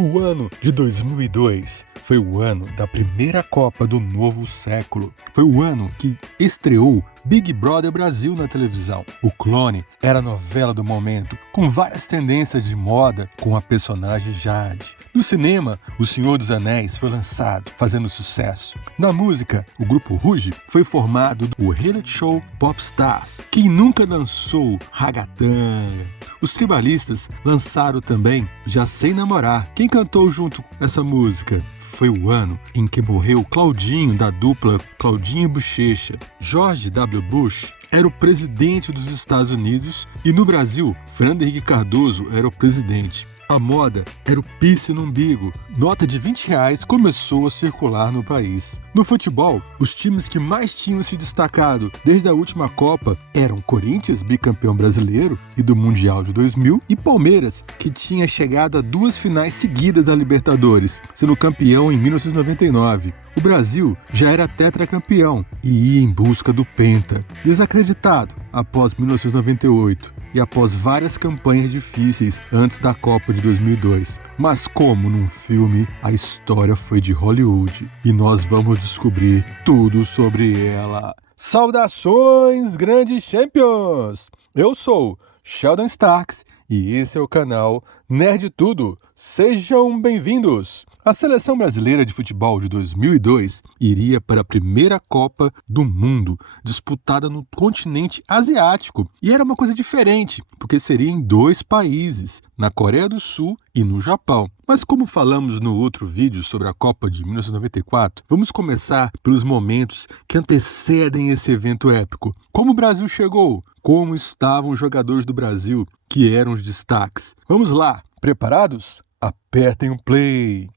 O ano de 2002 foi o ano da primeira Copa do novo século. Foi o ano que estreou Big Brother Brasil na televisão. O Clone era a novela do momento, com várias tendências de moda com a personagem Jade. No cinema, O Senhor dos Anéis foi lançado, fazendo sucesso. Na música, o grupo Ruge foi formado do reality show Popstars. Quem nunca dançou ragatanga? Os tribalistas lançaram também Já Sei Namorar. Quem cantou junto essa música? Foi o ano em que morreu Claudinho, da dupla Claudinho e Bochecha. George W. Bush era o presidente dos Estados Unidos e no Brasil, Fernando Henrique Cardoso era o presidente. A moda era o piercing no umbigo. Nota de R$20 começou a circular no país. No futebol, os times que mais tinham se destacado desde a última Copa eram Corinthians, bicampeão brasileiro e do Mundial de 2000, e Palmeiras, que tinha chegado a 2 finais seguidas da Libertadores, sendo campeão em 1999. O Brasil já era tetracampeão e ia em busca do Penta. Desacreditado após 1998 e após várias campanhas difíceis antes da Copa de 2002. Mas como num filme, a história foi de Hollywood e nós vamos descobrir tudo sobre ela. Saudações, grandes champions! Eu sou Sheldon Starks e esse é o canal Nerd Tudo. Sejam bem-vindos! A seleção brasileira de futebol de 2002 iria para a primeira Copa do Mundo, disputada no continente asiático. E era uma coisa diferente, porque seria em 2 países, na Coreia do Sul e no Japão. Mas como falamos no outro vídeo sobre a Copa de 1994, vamos começar pelos momentos que antecedem esse evento épico. Como o Brasil chegou? Como estavam os jogadores do Brasil, que eram os destaques? Vamos lá, preparados? Apertem o play!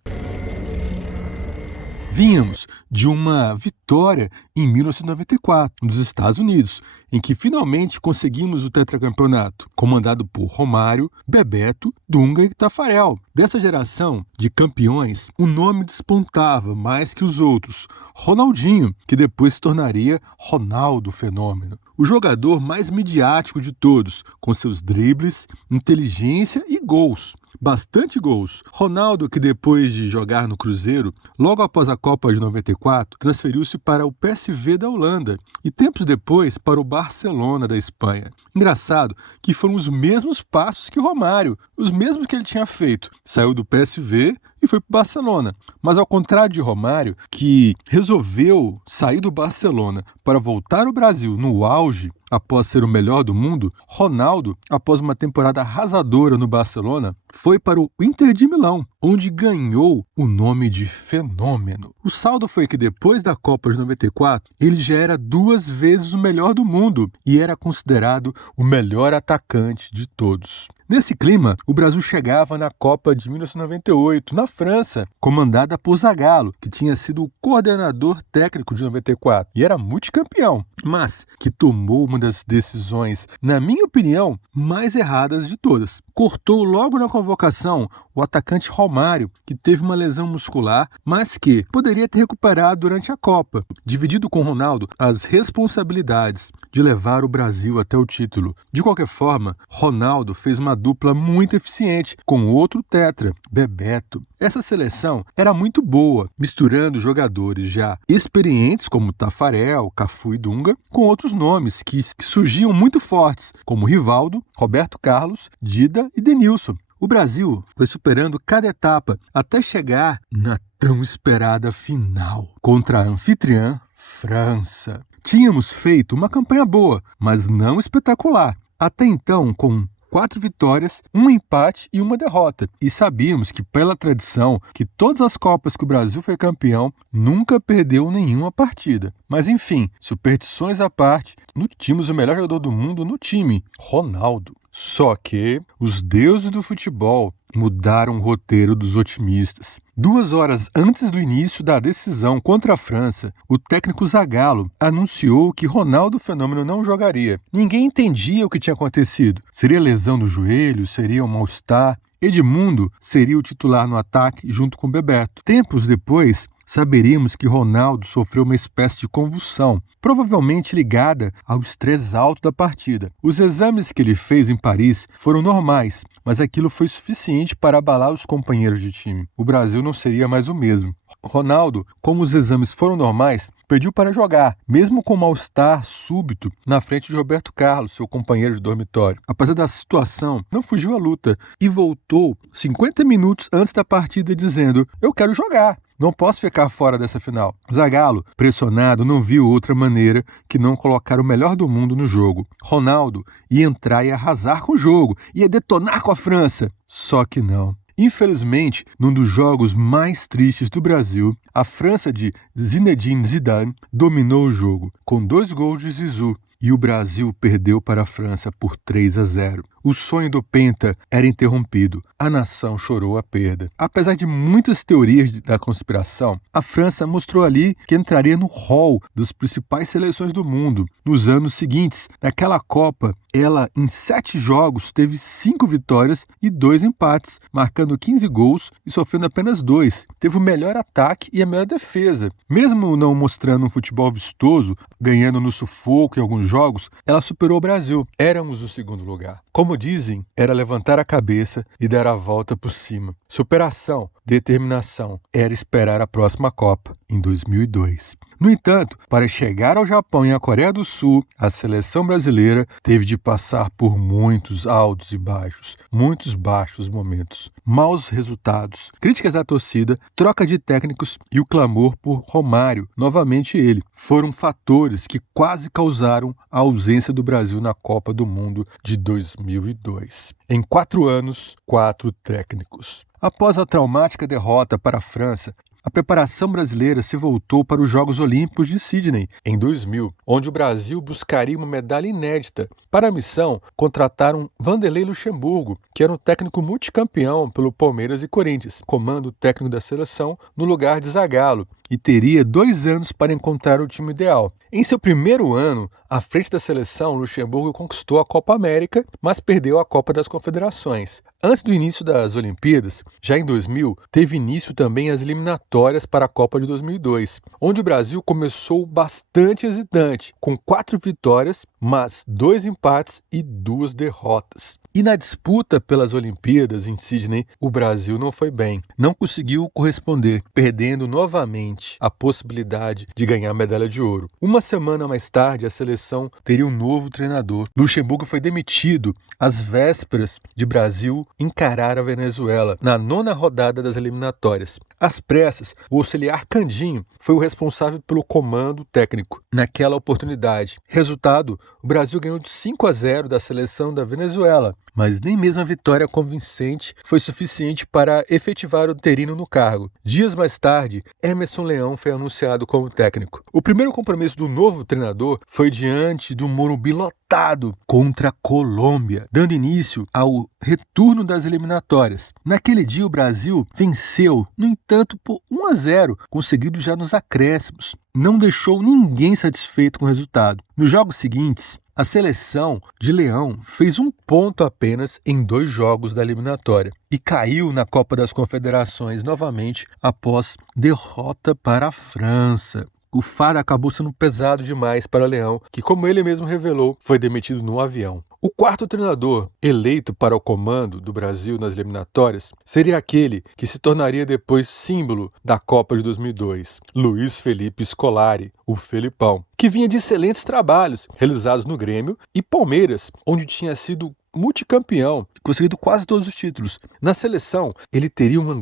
Vínhamos de uma vitória em 1994, nos Estados Unidos, em que finalmente conseguimos o tetracampeonato, comandado por Romário, Bebeto, Dunga e Tafarel. Dessa geração de campeões, o nome despontava mais que os outros. Ronaldinho, que depois se tornaria Ronaldo Fenômeno. O jogador mais midiático de todos, com seus dribles, inteligência e gols. Bastante gols. Ronaldo, que depois de jogar no Cruzeiro, logo após a Copa de 94, transferiu-se para o PSV da Holanda e tempos depois para o Barcelona da Espanha. Engraçado que foram os mesmos passos que Romário, os mesmos que ele tinha feito. Saiu do PSV e foi para o Barcelona. Mas ao contrário de Romário, que resolveu sair do Barcelona para voltar ao Brasil no auge, após ser o melhor do mundo, Ronaldo, após uma temporada arrasadora no Barcelona, foi para o Inter de Milão, onde ganhou o nome de Fenômeno. O saldo foi que depois da Copa de 94, ele já era 2 vezes o melhor do mundo e era considerado o melhor atacante de todos. Nesse clima, o Brasil chegava na Copa de 1998, na França, comandada por Zagallo, que tinha sido o coordenador técnico de 94 e era multicampeão, mas que tomou uma das decisões, na minha opinião, mais erradas de todas. Cortou logo na convocação o atacante Romário, que teve uma lesão muscular, mas que poderia ter recuperado durante a Copa, dividido com Ronaldo as responsabilidades de levar o Brasil até o título. De qualquer forma, Ronaldo fez uma dupla muito eficiente com outro tetra, Bebeto. Essa seleção era muito boa, misturando jogadores já experientes como Tafarel, Cafu e Dunga, com outros nomes que surgiam muito fortes, como Rivaldo, Roberto Carlos, Dida e Denilson. O Brasil foi superando cada etapa até chegar na tão esperada final contra a anfitriã França. Tínhamos feito uma campanha boa, mas não espetacular. Até então, com 4 vitórias, 1 empate e 1 derrota. E sabíamos que, pela tradição, que todas as Copas que o Brasil foi campeão, nunca perdeu nenhuma partida. Mas enfim, superstições à parte, tínhamos o melhor jogador do mundo no time, Ronaldo. Só que os deuses do futebol mudaram o roteiro dos otimistas. 2 horas antes do início da decisão contra a França, o técnico Zagallo anunciou que Ronaldo Fenômeno não jogaria. Ninguém entendia o que tinha acontecido. Seria lesão do joelho? Seria um mal-estar? Edmundo seria o titular no ataque junto com Bebeto. Tempos depois, saberíamos que Ronaldo sofreu uma espécie de convulsão, provavelmente ligada ao estresse alto da partida. Os exames que ele fez em Paris foram normais, mas aquilo foi suficiente para abalar os companheiros de time. O Brasil não seria mais o mesmo. Ronaldo, como os exames foram normais, pediu para jogar, mesmo com mal-estar súbito na frente de Roberto Carlos, seu companheiro de dormitório. Apesar da situação, não fugiu à luta e voltou 50 minutos antes da partida dizendo: "Eu quero jogar. Não posso ficar fora dessa final." Zagallo, pressionado, não viu outra maneira que não colocar o melhor do mundo no jogo. Ronaldo ia entrar e arrasar com o jogo, ia detonar com a França. Só que não. Infelizmente, num dos jogos mais tristes do Brasil, a França de Zinedine Zidane dominou o jogo, com 2 gols de Zizou, e o Brasil perdeu para a França por 3-0. O sonho do Penta era interrompido. A nação chorou a perda. Apesar de muitas teorias da conspiração, a França mostrou ali que entraria no hall das principais seleções do mundo. Nos anos seguintes, naquela Copa, ela, em 7 jogos, teve 5 vitórias e 2 empates, marcando 15 gols e sofrendo apenas 2. Teve o melhor ataque e a melhor defesa. Mesmo não mostrando um futebol vistoso, ganhando no sufoco em alguns jogos, ela superou o Brasil. Éramos o segundo lugar. Como dizem, era levantar a cabeça e dar a volta por cima. Superação, determinação, era esperar a próxima Copa, em 2002. No entanto, para chegar ao Japão e à Coreia do Sul, a seleção brasileira teve de passar por muitos altos e baixos, muitos baixos momentos, maus resultados, críticas da torcida, troca de técnicos e o clamor por Romário, novamente ele, foram fatores que quase causaram a ausência do Brasil na Copa do Mundo de 2002. Em 4 anos, 4 técnicos. Após a traumática derrota para a França, a preparação brasileira se voltou para os Jogos Olímpicos de Sydney, em 2000, onde o Brasil buscaria uma medalha inédita. Para a missão, contrataram Vanderlei Luxemburgo, que era um técnico multicampeão pelo Palmeiras e Corinthians, comando técnico da seleção no lugar de Zagallo, e teria 2 anos para encontrar o time ideal. Em seu primeiro ano, à frente da seleção, Luxemburgo conquistou a Copa América, mas perdeu a Copa das Confederações. Antes do início das Olimpíadas, já em 2000, teve início também as eliminatórias para a Copa de 2002, onde o Brasil começou bastante hesitante, com 4 vitórias, mas 2 empates e 2 derrotas. E na disputa pelas Olimpíadas em Sydney, o Brasil não foi bem. Não conseguiu corresponder, perdendo novamente a possibilidade de ganhar a medalha de ouro. Uma semana mais tarde, a seleção teria um novo treinador. Luxemburgo foi demitido às vésperas de Brasil encarar a Venezuela, na 9ª rodada das eliminatórias. Às pressas, o auxiliar Candinho foi o responsável pelo comando técnico naquela oportunidade. Resultado, o Brasil ganhou de 5-0 da seleção da Venezuela, mas nem mesmo a vitória convincente foi suficiente para efetivar o interino no cargo. Dias mais tarde, Emerson Leão foi anunciado como técnico. O primeiro compromisso do novo treinador foi diante do Morumbi lotado contra a Colômbia, dando início ao retorno das eliminatórias. Naquele dia, o Brasil venceu, no entanto, por 1-0, conseguido já nos acréscimos. Não deixou ninguém satisfeito com o resultado. Nos jogos seguintes, a seleção de Leão fez 1 ponto apenas em 2 jogos da eliminatória e caiu na Copa das Confederações novamente após derrota para a França. O fardo acabou sendo pesado demais para Leão, que, como ele mesmo revelou, foi demitido no avião. O quarto treinador eleito para o comando do Brasil nas eliminatórias seria aquele que se tornaria depois símbolo da Copa de 2002, Luiz Felipe Scolari, o Felipão, que vinha de excelentes trabalhos realizados no Grêmio e Palmeiras, onde tinha sido multicampeão, conseguido quase todos os títulos. Na seleção, ele teria um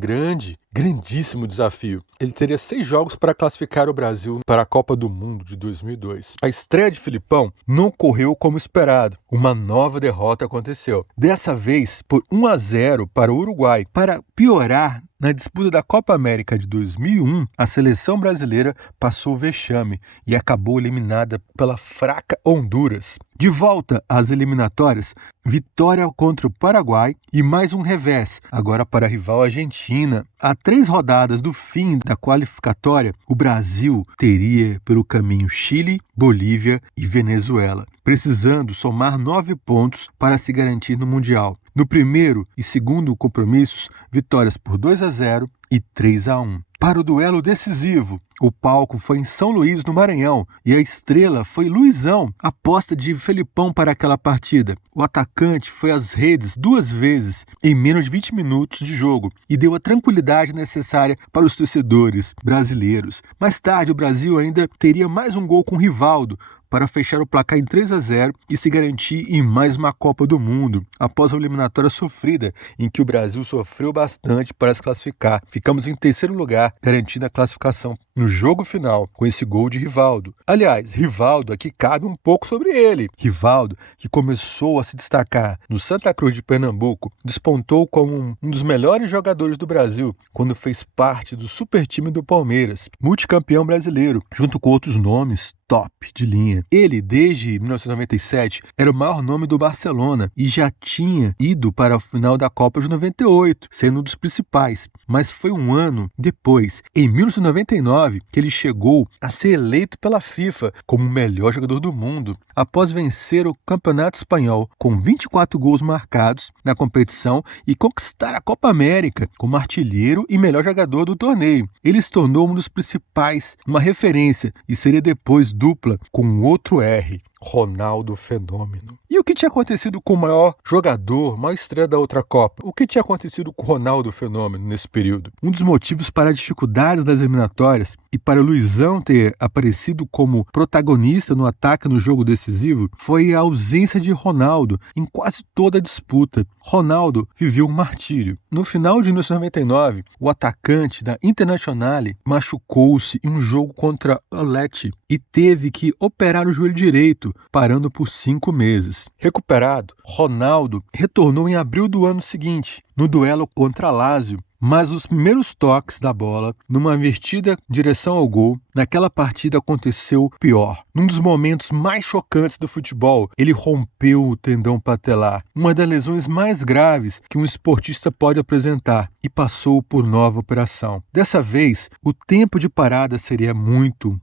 grandíssimo desafio. Ele teria 6 jogos para classificar o Brasil para a Copa do Mundo de 2002. A estreia de Filipão não correu como esperado. Uma nova derrota aconteceu. Dessa vez, por 1-0 para o Uruguai. Para piorar, na disputa da Copa América de 2001, a seleção brasileira passou o vexame e acabou eliminada pela fraca Honduras. De volta às eliminatórias, vitória contra o Paraguai e mais um revés, agora para a rival Argentina. A 3 rodadas do fim da qualificatória, o Brasil teria pelo caminho Chile, Bolívia e Venezuela, precisando somar 9 pontos para se garantir no Mundial. No primeiro e segundo compromissos, vitórias por 2-0 e 3-1. para o duelo decisivo. O palco foi em São Luís, no Maranhão, e a estrela foi Luizão, aposta de Felipão para aquela partida. O atacante foi às redes 2 vezes em menos de 20 minutos de jogo e deu a tranquilidade necessária para os torcedores brasileiros. Mais tarde, o Brasil ainda teria mais um gol com Rivaldo, para fechar o placar em 3-0 e se garantir em mais uma Copa do Mundo, após a eliminatória sofrida, em que o Brasil sofreu bastante para se classificar. Ficamos em 3º lugar, garantindo a classificação no jogo final, com esse gol de Rivaldo. Aliás, Rivaldo, aqui cabe um pouco sobre ele. Rivaldo, que começou a se destacar no Santa Cruz de Pernambuco, despontou como um dos melhores jogadores do Brasil, quando fez parte do super time do Palmeiras, multicampeão brasileiro, junto com outros nomes top de linha. Ele, desde 1997, era o maior nome do Barcelona e já tinha ido para a final da Copa de 98, sendo um dos principais. Mas foi um ano depois, em 1999, que ele chegou a ser eleito pela FIFA como o melhor jogador do mundo, após vencer o Campeonato Espanhol com 24 gols marcados na competição e conquistar a Copa América como artilheiro e melhor jogador do torneio. Ele se tornou um dos principais, uma referência, e seria depois dupla com outro R, Ronaldo Fenômeno. E o que tinha acontecido com o maior jogador, maior estrela da outra Copa? O que tinha acontecido com o Ronaldo Fenômeno nesse período? Um dos motivos para as dificuldades das eliminatórias e para o Luizão ter aparecido como protagonista no ataque no jogo decisivo foi a ausência de Ronaldo em quase toda a disputa. Ronaldo viveu um martírio. No final de 1999, o atacante da Internazionale machucou-se em um jogo contra o Lecce e teve que operar o joelho direito, parando por 5 meses. Recuperado, Ronaldo retornou em abril do ano seguinte, no duelo contra Lazio, mas os primeiros toques da bola, numa invertida direção ao gol, naquela partida aconteceu pior. Num dos momentos mais chocantes do futebol, ele rompeu o tendão patelar, uma das lesões mais graves que um esportista pode apresentar, e passou por nova operação. Dessa vez, o tempo de parada seria muito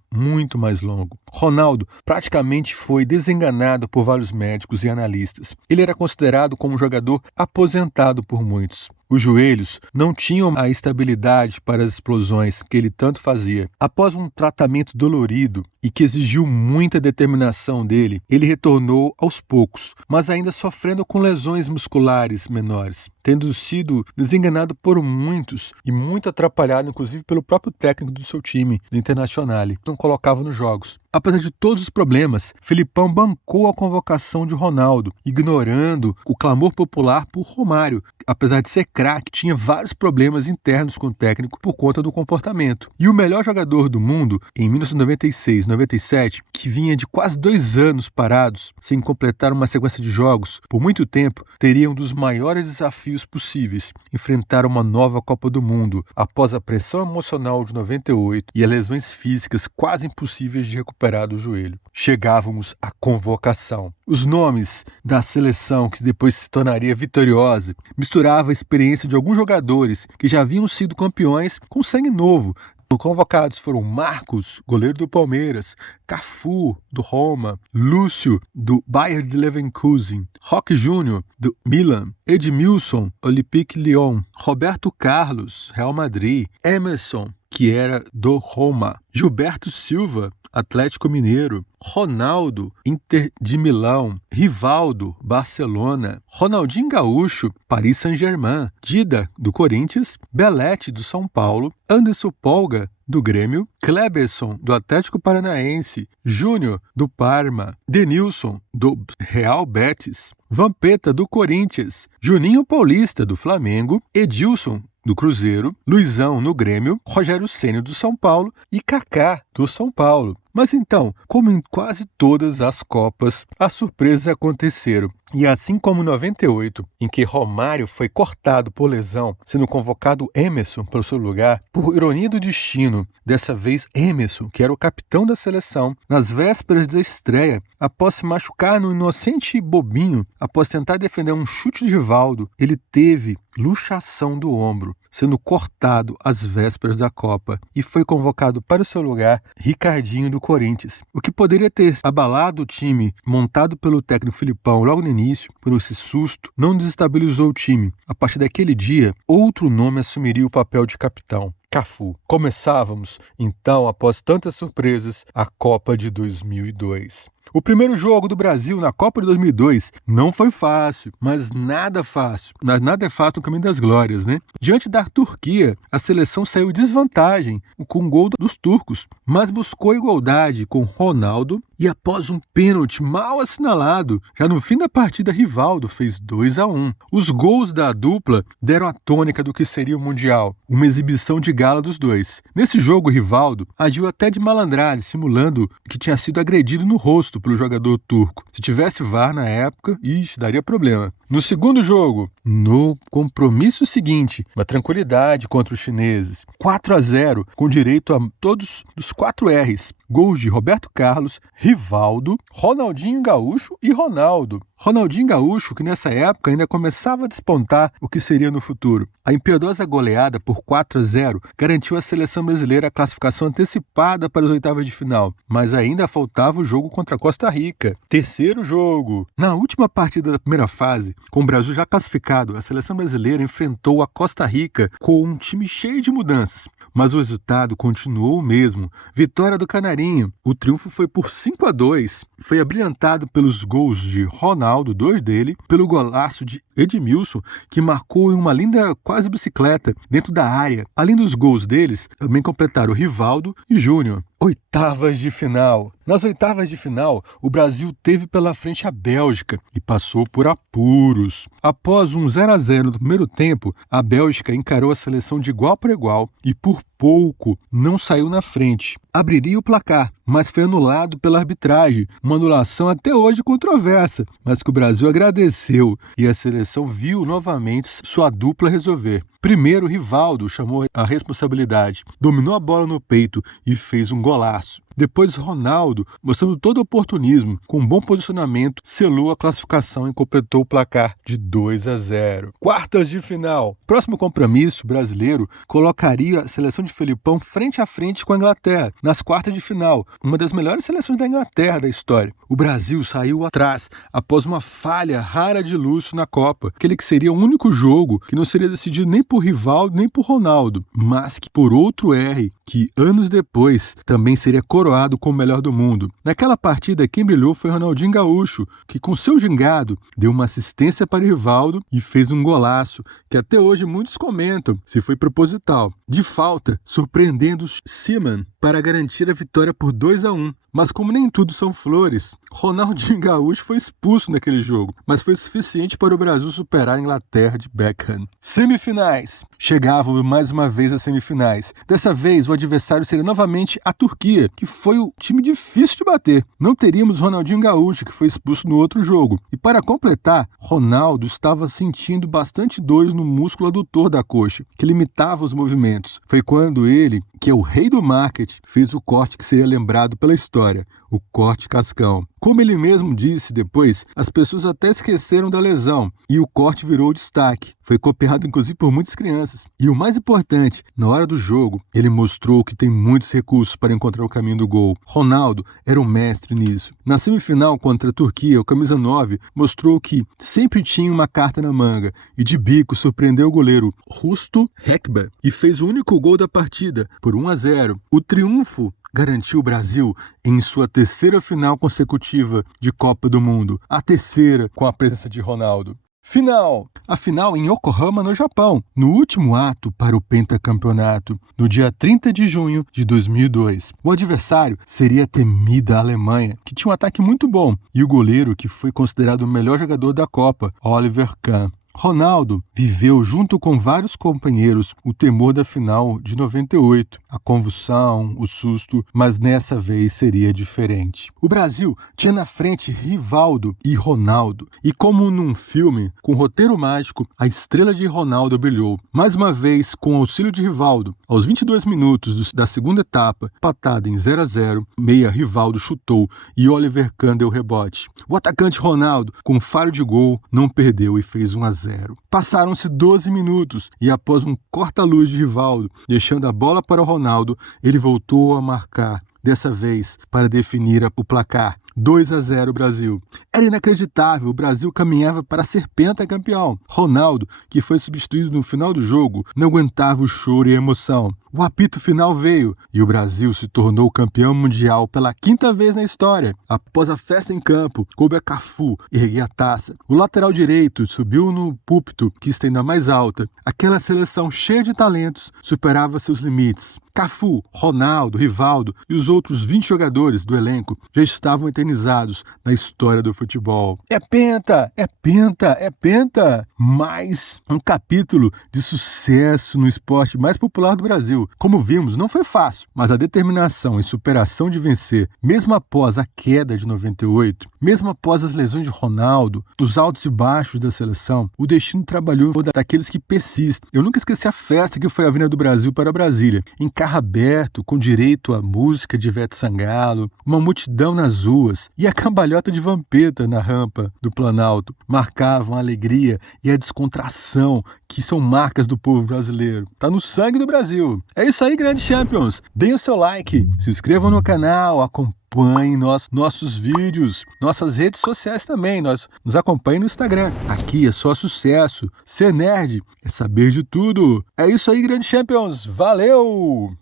mais longo. Ronaldo praticamente foi desenganado por vários médicos e analistas. Ele era considerado como um jogador aposentado por muitos. Os joelhos não tinham a estabilidade para as explosões que ele tanto fazia. Após um tratamento dolorido e que exigiu muita determinação dele, ele retornou aos poucos, mas ainda sofrendo com lesões musculares menores, tendo sido desenganado por muitos e muito atrapalhado, inclusive pelo próprio técnico do seu time, do Internazionale, não colocava nos jogos. Apesar de todos os problemas, Felipão bancou a convocação de Ronaldo, ignorando o clamor popular por Romário. Apesar de ser craque, tinha vários problemas internos com o técnico por conta do comportamento. E o melhor jogador do mundo, em 1996-97, que vinha de quase 2 anos parados, sem completar uma sequência de jogos por muito tempo, teria um dos maiores desafios possíveis: enfrentar uma nova Copa do Mundo, após a pressão emocional de 98 e as lesões físicas quase impossíveis de recuperar do joelho. Chegávamos à convocação. Os nomes da seleção, que depois se tornaria vitoriosa, misturava a experiência de alguns jogadores que já haviam sido campeões com sangue novo. Os convocados foram Marcos, goleiro do Palmeiras, Cafu, do Roma, Lúcio, do Bayer de Leverkusen, Roque Júnior, do Milan, Edmilson, Olympique Lyon, Roberto Carlos, Real Madrid, Emerson, que era do Roma, Gilberto Silva, Atlético Mineiro, Ronaldo, Inter de Milão, Rivaldo, Barcelona, Ronaldinho Gaúcho, Paris Saint-Germain, Dida, do Corinthians, Belletti, do São Paulo, Anderson Polga, do Grêmio, Kleberson, do Atlético Paranaense, Júnior, do Parma, Denilson, do Real Betis, Vampeta, do Corinthians, Juninho Paulista, do Flamengo, Edilson, do Cruzeiro, Luizão, no Grêmio, Rogério Ceni, do São Paulo e Kaká, do São Paulo. Mas então, como em quase todas as Copas, as surpresas aconteceram. E assim como em 98, em que Romário foi cortado por lesão, sendo convocado Emerson para o seu lugar, por ironia do destino, dessa vez Emerson, que era o capitão da seleção, nas vésperas da estreia, após se machucar no inocente bobinho, após tentar defender um chute de Rivaldo, ele teve luxação do ombro, sendo cortado às vésperas da Copa, e foi convocado para o seu lugar Ricardinho, do Corinthians. O que poderia ter abalado o time montado pelo técnico Felipão logo no início, por esse susto, não desestabilizou o time. A partir daquele dia, outro nome assumiria o papel de capitão: Cafu. Começávamos, então, após tantas surpresas, a Copa de 2002. O primeiro jogo do Brasil na Copa de 2002 não foi fácil, mas nada fácil. Mas nada é fácil no caminho das glórias, né? Diante da Turquia, a seleção saiu em desvantagem com o gol dos turcos, mas buscou igualdade com Ronaldo e após um pênalti mal assinalado, já no fim da partida, Rivaldo fez 2-1. Os gols da dupla deram a tônica do que seria o Mundial, uma exibição de gala dos dois. Nesse jogo, Rivaldo agiu até de malandragem, simulando que tinha sido agredido no rosto pelo jogador turco. Se tivesse VAR na época, daria problema. No segundo jogo, no compromisso seguinte, uma tranquilidade contra os chineses. 4-0, com direito a todos os 4 R's. Gols de Roberto Carlos, Rivaldo, Ronaldinho Gaúcho e Ronaldo. Ronaldinho Gaúcho, que nessa época ainda começava a despontar o que seria no futuro. A impiedosa goleada por 4-0 garantiu à seleção brasileira a classificação antecipada para as oitavas de final, mas ainda faltava o jogo contra a Costa Rica. Terceiro jogo. Na última partida da primeira fase, com o Brasil já classificado, a seleção brasileira enfrentou a Costa Rica com um time cheio de mudanças, mas o resultado continuou o mesmo. Vitória do Canarinho. O triunfo foi por 5-2. Foi abrilhantado pelos gols de Ronaldo, 2 dele, pelo golaço de Edmilson, que marcou em uma linda quase bicicleta dentro da área. Além dos gols deles, também completaram Rivaldo e Júnior. Oitavas de final. Nas oitavas de final, o Brasil teve pela frente a Bélgica e passou por apuros. Após um 0-0 no primeiro tempo, a Bélgica encarou a seleção de igual para igual e por pouco não saiu na frente. Abriria o placar, mas foi anulado pela arbitragem, uma anulação até hoje controversa, mas que o Brasil agradeceu e a seleção viu novamente sua dupla resolver. Primeiro, Rivaldo chamou a responsabilidade, dominou a bola no peito e fez um golaço. Depois, Ronaldo, mostrando todo o oportunismo, com um bom posicionamento, selou a classificação e completou o placar de 2-0. Quartas de final. Próximo compromisso brasileiro colocaria a seleção de Felipão frente a frente com a Inglaterra, nas quartas de final, uma das melhores seleções da Inglaterra da história. O Brasil saiu atrás após uma falha rara de Lúcio na Copa, aquele que seria o único jogo que não seria decidido nem por Rivaldo nem por Ronaldo, mas que por outro R, que anos depois também seria coroado como o melhor do mundo. Naquela partida, quem brilhou foi Ronaldinho Gaúcho, que com seu gingado deu uma assistência para Rivaldo e fez um golaço, que até hoje muitos comentam se foi proposital. De falta, surpreendendo Seaman para garantir a vitória por 2-1. Mas como nem tudo são flores, Ronaldinho Gaúcho foi expulso naquele jogo, mas foi suficiente para o Brasil superar a Inglaterra de Beckham. Semifinais. Chegavam mais uma vez às semifinais. Dessa vez, o adversário seria novamente a Turquia, que foi o time difícil de bater. Não teríamos Ronaldinho Gaúcho, que foi expulso no outro jogo. E para completar, Ronaldo estava sentindo bastante dores no músculo adutor da coxa, que limitava os movimentos. Foi quando ele, que é o rei do marketing, fez o corte que seria lembrado pela história, o corte Cascão. Como ele mesmo disse depois, as pessoas até esqueceram da lesão e o corte virou destaque. Foi copiado inclusive por muitas crianças. E o mais importante, na hora do jogo, ele mostrou que tem muitos recursos para encontrar o caminho do gol. Ronaldo era um mestre nisso. Na semifinal contra a Turquia, o camisa 9 mostrou que sempre tinha uma carta na manga e de bico surpreendeu o goleiro Rusto Hekba e fez o único gol da partida por 1-0. O triunfo garantiu o Brasil em sua terceira final consecutiva de Copa do Mundo, a terceira com a presença de Ronaldo. Final! A final em Yokohama, no Japão, no último ato para o pentacampeonato, no dia 30 de junho de 2002. O adversário seria a temida Alemanha, que tinha um ataque muito bom, e o goleiro que foi considerado o melhor jogador da Copa, Oliver Kahn. Ronaldo viveu, junto com vários companheiros, o temor da final de 98, a convulsão, o susto, mas nessa vez seria diferente. O Brasil tinha na frente Rivaldo e Ronaldo, e como num filme, com roteiro mágico, a estrela de Ronaldo brilhou. Mais uma vez, com o auxílio de Rivaldo, aos 22 minutos da segunda etapa, patada em 0-0, meia Rivaldo chutou e Oliver Kahn deu rebote. O atacante Ronaldo, com faro de gol, não perdeu e fez 1-0. Passaram-se 12 minutos e após um corta-luz de Rivaldo, deixando a bola para o Ronaldo, ele voltou a marcar. dessa vez para definir o placar. 2-0 Brasil. Era inacreditável, o Brasil caminhava para ser pentacampeão. Ronaldo, que foi substituído no final do jogo, não aguentava o choro e a emoção. O apito final veio e o Brasil se tornou campeão mundial pela 5ª vez na história. Após a festa em campo, coube a Cafu erguer a taça. O lateral direito subiu no púlpito, que está ainda mais alta. Aquela seleção cheia de talentos superava seus limites. Cafu, Ronaldo, Rivaldo e os outros 20 jogadores do elenco já estavam eternizados na história do futebol. É penta! É penta! É penta! Mais um capítulo de sucesso no esporte mais popular do Brasil. Como vimos, não foi fácil, mas a determinação e superação de vencer, mesmo após a queda de 98, mesmo após as lesões de Ronaldo, os altos e baixos da seleção, o destino trabalhou daqueles que persistem. Eu nunca esqueci a festa que foi a vinda do Brasil para Brasília, em carro aberto, com direito à música de Ivete Sangalo, uma multidão nas ruas e a cambalhota de Vampeta na rampa do Planalto marcavam a alegria e a descontração que são marcas do povo brasileiro. Tá no sangue do Brasil. É isso aí, Grande Champions. Deem o seu like, se inscrevam no canal, acompanhem nossos vídeos, nossas redes sociais também. Nos acompanhem no Instagram. Aqui é só sucesso. Ser nerd é saber de tudo. É isso aí, Grande Champions. Valeu!